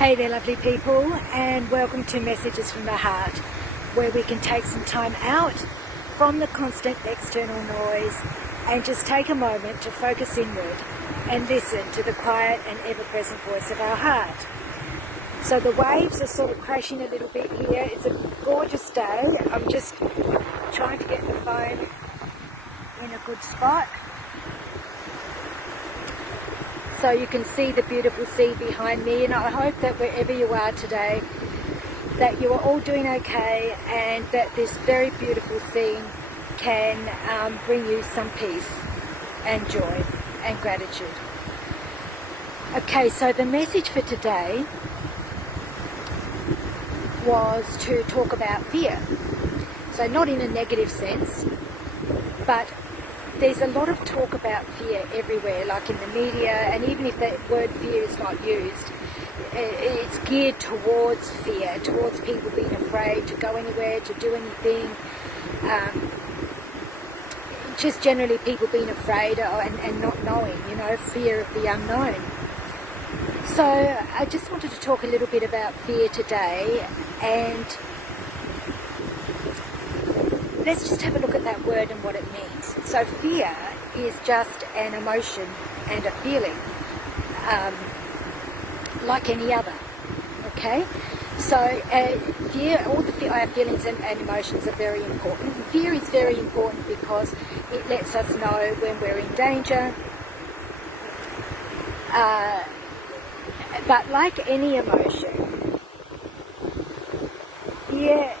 Hey there lovely people, and welcome to Messages from the Heart, where we can take some time out from the constant external noise and just take a moment to focus inward and listen to the quiet and ever-present voice of our heart. So the waves are sort of crashing a little bit here. It's a gorgeous day. I'm just trying to get the phone in a good spot so you can see the beautiful sea behind me, and I hope that wherever you are today that you are all doing okay and that this very beautiful scene can bring you some peace and joy and gratitude. Okay, so the message for today was to talk about fear. So not in a negative sense, but there's a lot of talk about fear everywhere, like in the media, and even if that word fear is not used, it's geared towards fear, towards people being afraid to go anywhere, to do anything, just generally people being afraid and not knowing, fear of the unknown. So I just wanted to talk a little bit about fear today, and let's just have a look at that word and what it means. So fear is just an emotion and a feeling, like any other, okay? So fear, our feelings and emotions are very important. Fear is very important because it lets us know when we're in danger. But like any emotion, fear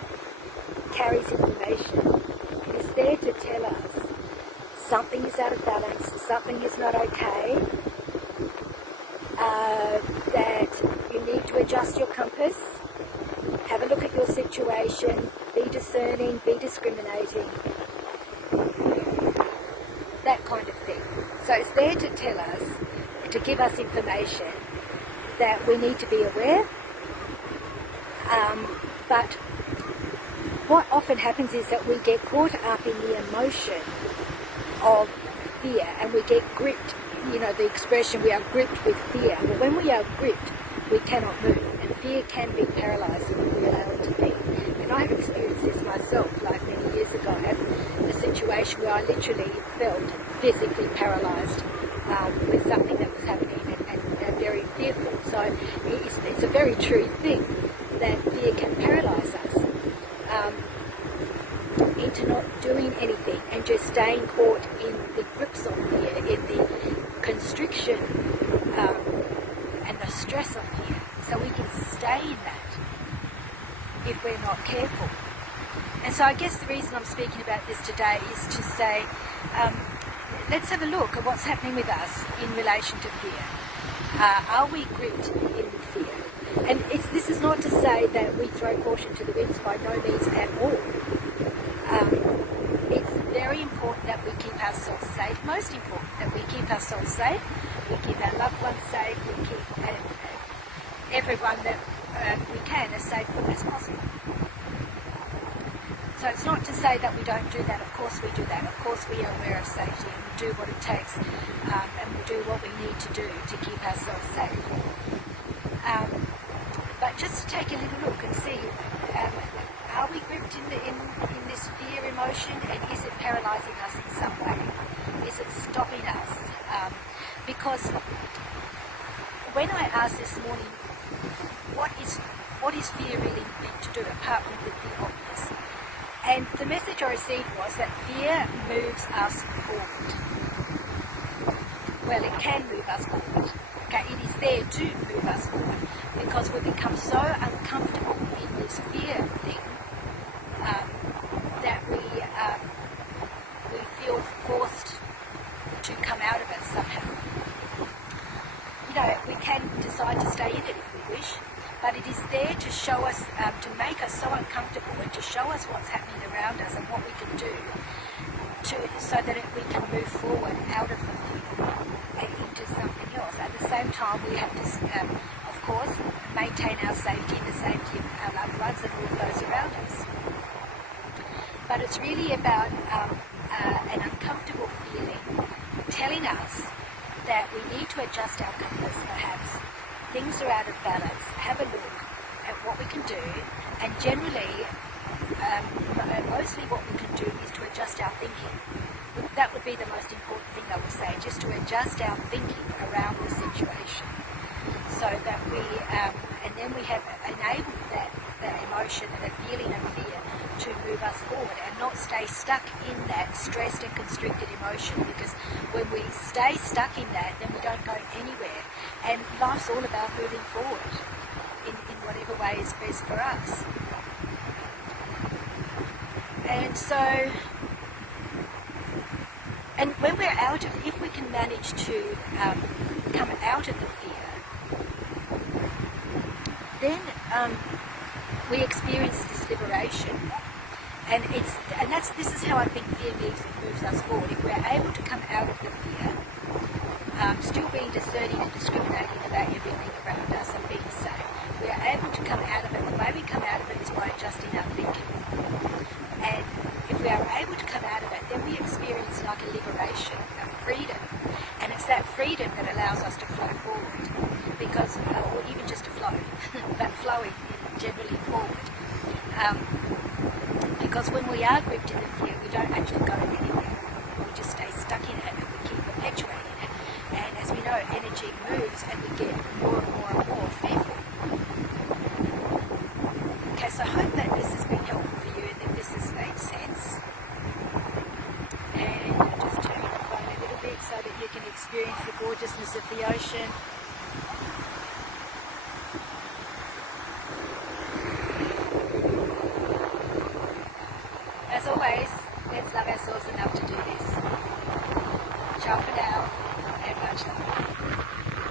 carries information. It is there to tell us something is out of balance, something is not okay, that you need to adjust your compass, have a look at your situation, be discerning, be discriminating, that kind of thing. So it's there to tell us, to give us information that we need to be aware, but what often happens is that we get caught up in the emotion of fear and we get gripped, the expression, we are gripped with fear. Well, when we are gripped, we cannot move, and fear can be paralysing if we allow it to be. And I have experienced this myself, like many years ago. I had a situation where I literally felt physically paralysed with something that was happening and very fearful. So it's a very true thing that fear can paralyse us into not doing anything and just staying caught in the grips of fear, in the constriction and the stress of fear. So we can stay in that if we're not careful. And so I guess the reason I'm speaking about this today is to say, let's have a look at what's happening with us in relation to fear. Are we gripped in fear? And this is not to say that we throw caution to the winds, by no means at all. It's very important that we keep ourselves safe, most important that we keep ourselves safe, we keep our loved ones safe, we keep everyone that we can as safe as possible. So it's not to say that we don't do that. Of course we do that. Of course we are aware of safety and we do what it takes and we do what we need to do to keep ourselves safe. But just to take a little look and see, are we gripped in this fear emotion, and is it paralysing us in some way? Is it stopping us? Because when I asked this morning, what is fear really meant to do apart from the obvious? And the message I received was that fear moves us forward. Well, it can move us forward. Okay, it is there to move us forward because we become so uncomfortable in this fear thing that we feel forced to come out of it somehow. We can decide to stay in it if we wish, but it is there to show us, to make us so uncomfortable and to show us what's happening around us and what we can do so that we can move forward out of the fear and into something else. At the same time, we have to, of course, maintain our safety and the safety of our loved ones and all of those around us. But it's really about an uncomfortable feeling telling us that we need to adjust our compass perhaps things are out of balance, have a look at what we can do, and generally, mostly what we can do is to adjust our thinking. That would be the most important thing I would say, just to adjust our thinking around the situation, so that we, and then we have enabled that emotion and a feeling of fear to move us forward and not stay stuck in that stressed and constricted emotion, because when we stay stuck in that, then we don't go anywhere, and life's all about moving forward in whatever way is best for us. And so, and when we're out of, if we can manage to come out of the fear, then we experience this liberation, and this is how I think fear moves us forward. If we're able to come out of the fear, still being discerning and discriminating about everything around us and being safe, we are able to come out of it. The way we come out of it is by adjusting our thinking. And if we are able to come out of it, then we experience like a liberation, a freedom. And it's that freedom that allows us to flow forward, because, or even just to flow, but flowing generally forward. Because when we are gripped in the fear, we don't actually go anywhere. We just stay stuck in it, and we keep perpetuating it. And as we know, energy moves, and we get more and more and more fearful. Okay, so I hope that this has been helpful for you, and that this has made sense. And just turning the phone a little bit so that you can experience the gorgeousness of the ocean.